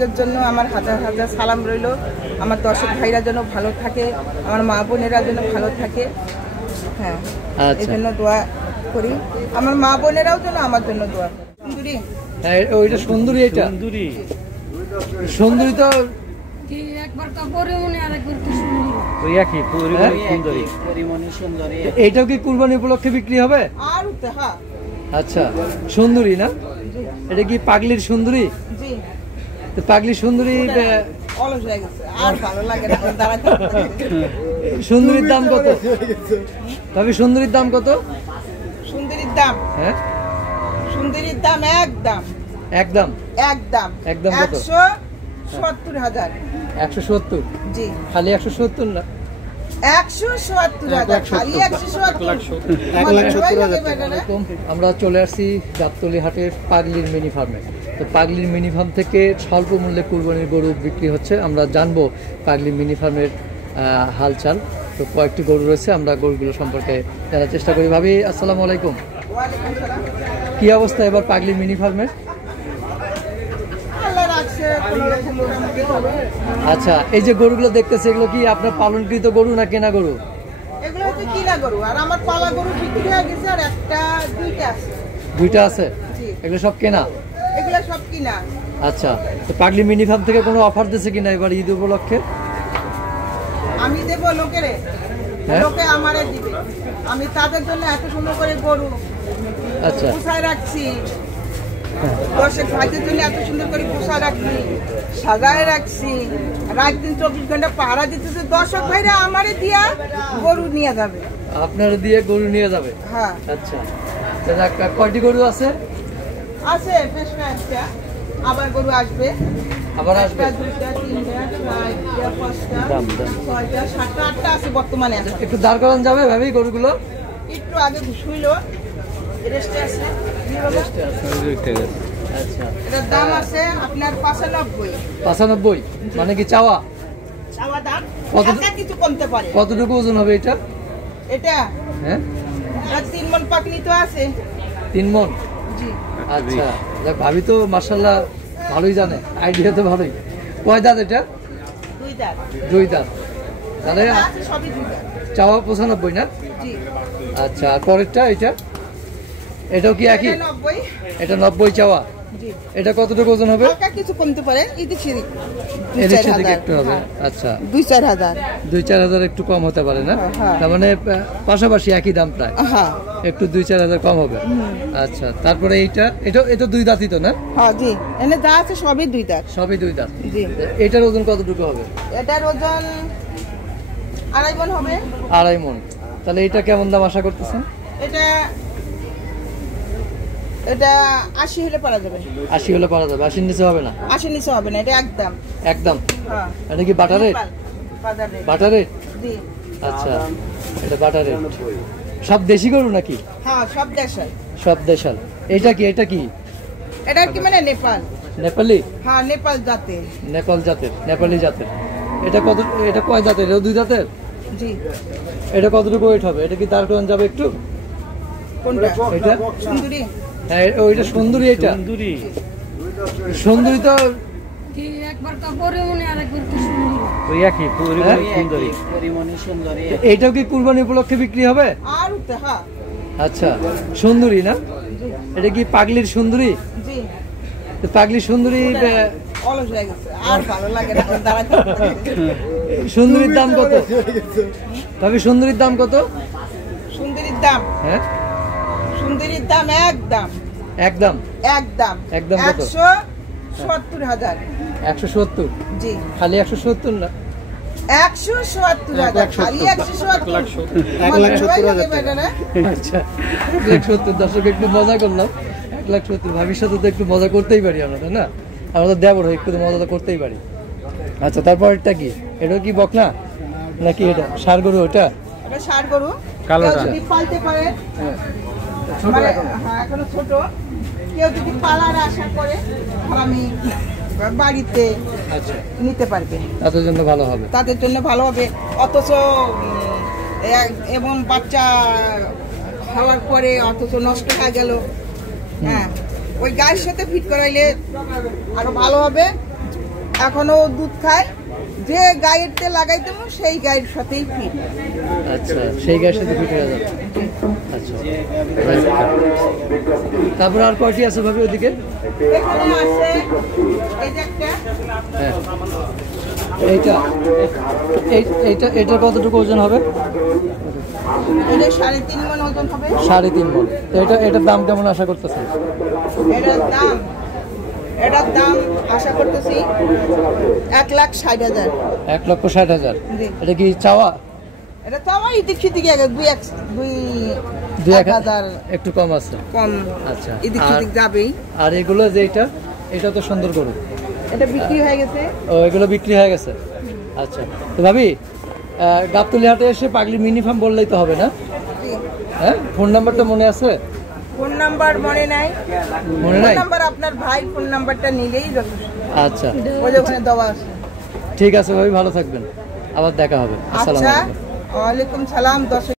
দর্শকদের জন্য আমার হাজার হাজার সালাম রইল। আমার দর্শক ভাইরা যেন ভালো থাকে, আমার মা বোনেরা যেন ভালো থাকে। হ্যাঁ, এই জন্য দোয়া করি। আমার মা বোনেরাও যেন আমার জন্য দোয়া করে। সুন্দরী, ওইটা সুন্দরী, এটা সুন্দরী তো এইটাও কি কুরবানি উপলক্ষে বিক্রি হবে? আচ্ছা, সুন্দরী না? এটা কি পাগলির সুন্দরী? পাগলি সুন্দরী সুন্দরীর দাম কত? তবে সুন্দরীর দাম কত? সুন্দরীর দাম, হ্যাঁ সুন্দরীর দাম একদম একদম একদম একদম 170,000। 170? জি, খালি 170 না, 170,000 খালি 170,000। আমরা চলে আসছি গাবতলী হাটের পাগলির মিনি ফার্মে। তো পাগলির মিনি ফার্ম থেকে স্বল্প মূল্যে কুরবানির গরু বিক্রি হচ্ছে। আমরা জানবো পাগলি মিনি ফার্মের হালচাল। তো কয়েকটি গরু রয়েছে, আমরা গরুগুলো সম্পর্কে জানার চেষ্টা করি। ভাবি, আসসালামু আলাইকুম। কি অবস্থা এবার পাগলি মিনি ফার্মের? আচ্ছা, এই যে গরুগুলো দেখতেছে, এগুলো কি আপনার পালনকৃত গরু না কেনা গরু? এগুলো হচ্ছে কিনা গরু, আর আমার পালা গরু বিক্রি হয়ে গেছে, আর দুইটা আছে। দুইটা আছে? এগুলো সব কেনা? এগুলো সব কিনা। আচ্ছা, তো পাগলি মিনি ফার্ম থেকে কোনো অফার দিচ্ছে কিনা এবার ঈদ উপলক্ষে? আমি দেব লোকেরে, লোকে আমারে দিবে। আমি তাদের জন্য এত সুন্দর করে গরু আচ্ছা পোষায় রাখছি, দর্শক ভাইদের জন্য এত সুন্দর করে পোষায় রাখছি, সাজায় রাখছি। রাত দিন 24 ঘন্টা পাহারা দিতেছে। দর্শক ভাইরা আমারে দিয়া গরু নিয়ে যাবে। আপনারা দিয়ে গরু নিয়ে যাবে? হ্যাঁ। আচ্ছা, কয়টি গরু আছে? আছে বেশ কয়েকটা, আবার গরু আসবে। আবার আসবে? 2টা 3টা 4টা 5টা 6টা 7টা 8টা আছে বর্তমানে। একটু দাঁড় করানো যাবে ভাবি গরুগুলো? একটু আগে শুইলো, রেস্টে আছে। আচ্ছা, এটার দাম আছে আপনার 95। 95 মানে কি চাওয়া? চাওয়া দাম, টাকা কিছু কমতে পারে। কতটুকু ওজন হবে এটা? এটা হ্যাঁ 3 মণ পাকনি তো আছে। 3 মণ? জি। আচ্ছা, ভাবি তো মাশাআল্লাহ ভালোই জানে, আইডিয়া তো ভালোই। কয় দাঁত এটা? 2 দাঁত। 2 দাঁত, তাহলে সবই 2 দাঁত। চাওয়া 95 না? জি। আচ্ছা, আর পরেরটা এটা? এটাও কি একই? 90। এটা 90 চাওয়া? জি। এটা কতটুকু ওজন হবে? টাকা কিছু কমতে পারে, এদিক সেদিক একটু হবে। আচ্ছা, 2-4 হাজার, 2-4 হাজার একটু কম হতে পারে না? তার মানে পাশাপাশি একই দাম প্রায়, একটু 2-4 হাজার কম হবে। আচ্ছা, তারপরে এটা 2 দাঁতই তো না? হ্যাঁ জি, এনে যা আছে সবই 2 দাঁত। সবই 2 দাঁত। জি। এটার ওজন কতটুকু হবে? এটার ওজন 2.5 মণ হবে। 2.5 মণ। তাহলে এটা কেমন দাম আশা করতেছেন? এটা 80 হলে পারা যাবে। 80 হলে পারা যাবে? 80 নিচে হবে না? 80 নিচে হবে না, এটা একদম একদম। হ্যাঁ। এটা কি বাটার রেট? Butter rate? জি। আচ্ছা, এটা বাটার রেট। সব দেশি গরু নাকি? হ্যাঁ, সব দেশাল। সব দেশাল। এটা কি এটা কি মানে নেপাল? নেপালি? হ্যাঁ, নেপাল জাতের। নেপাল জাতের, নেপালি জাতের। এটা কয় দাঁতের? এটা 2 দাঁতের? জি। এটা কতটুকু ওয়েট হবে? এটা কি দাঁড় করানো যাবে একটু? কোনটা? এটা সুন্দরী। হ্যাঁ, ওইটা সুন্দরী। এটা সুন্দরী তো কি একবার কাপড়ে মনে আরেকবার কি সুন্দরী। ওই একই পরিমাণে সুন্দরী। এইটাও কি কুরবানি উপলক্ষে বিক্রি হবে? আর হ্যাঁ। আচ্ছা, সুন্দরী না? এটা কি পাগলির সুন্দরী? জি। পাগলি সুন্দরী অলস হয়ে গেছে, আর ভালো লাগে না দাঁড়াতে। সুন্দরীর দাম কত? তবে সুন্দরীর দাম কত? সুন্দরীর দাম, হ্যাঁ সুন্দরীর দাম একদম একদম একদম একদম কত? 170,000। 170? জি, খালি 170 না, 170,000 খালি 170,000। আচ্ছা, 170। দর্শক, একটু মজা করলাম। 170 ভবিষ্যতে তো একটু মজা করতেই পারি আমরা, তাই না? আমরা দেবর একটু মজা তো করতেই পারি। আচ্ছা, তারপর এটা কি? এটা কি বকনা নাকি এটা ষাঁড় গরু? ওটা ষাঁড় গরু, কালোটা যদি পালতে পারে। হ্যাঁ, এখনো ছোট। কেউ যদি পালার আশা করে আমি বাড়িতে নিতে পারবে, তাদের জন্য ভালো হবে। তাদের জন্য ভালো হবে। অথচ এবং বাচ্চা হওয়ার পরে অথচ নষ্ট হয়ে গেল। হ্যাঁ, ওই গায়ের সাথে ফিট করাইলে আরো ভালো হবে। এখনো দুধ খায়, যে গাইডতে লাগাইতে সেই গাইড সাথেই ফিট। আচ্ছা, সেই গায়ের সাথে ফিট হয়ে যাবে। আচ্ছা, তারপর আর কয়টি আছে ভাবে ওদিকে? এখানে আছে এই যে একটা, হ্যাঁ, এইটা কতটুকু ওজন হবে? এটা 3.5 মণ ওজন হবে। 3.5 মণ। তো এটার দাম কেমন আশা করতেছেন? এটার দাম আশা করতেছি 1,60,000। 1,60,000। জি। এটা কি চাওয়া? এটা তো আমার ইদিক সিদিক 2-1,000 একটু কম আছে। কম। আচ্ছা, ইদিক সিদিক যাবেই। আর এগুলো যে এটা তো সুন্দর গরু, এটা বিক্রি হয়ে গেছে। ও, এগুলো বিক্রি হয়ে গেছে। আচ্ছা, তো ভাবি গাবতলী হাটে এসে পাগলি মিনি ফার্ম বললেই তো হবে না? জি। হ্যাঁ, ফোন নাম্বারটা মনে আছে? ফোন নাম্বার মনে নাই। মনে ফোন নাই? নাম্বার আপনার ভাই ফোন নাম্বারটা নিলেই যথেষ্ট। আচ্ছা, ওই যে ওখানে দেওয়া আছে। ঠিক আছে ভাবি, ভালো থাকবেন, আবার দেখা হবে। আসসালামু আচ্ছা, আলাইকুম। ওয়ালাইকুম সালাম।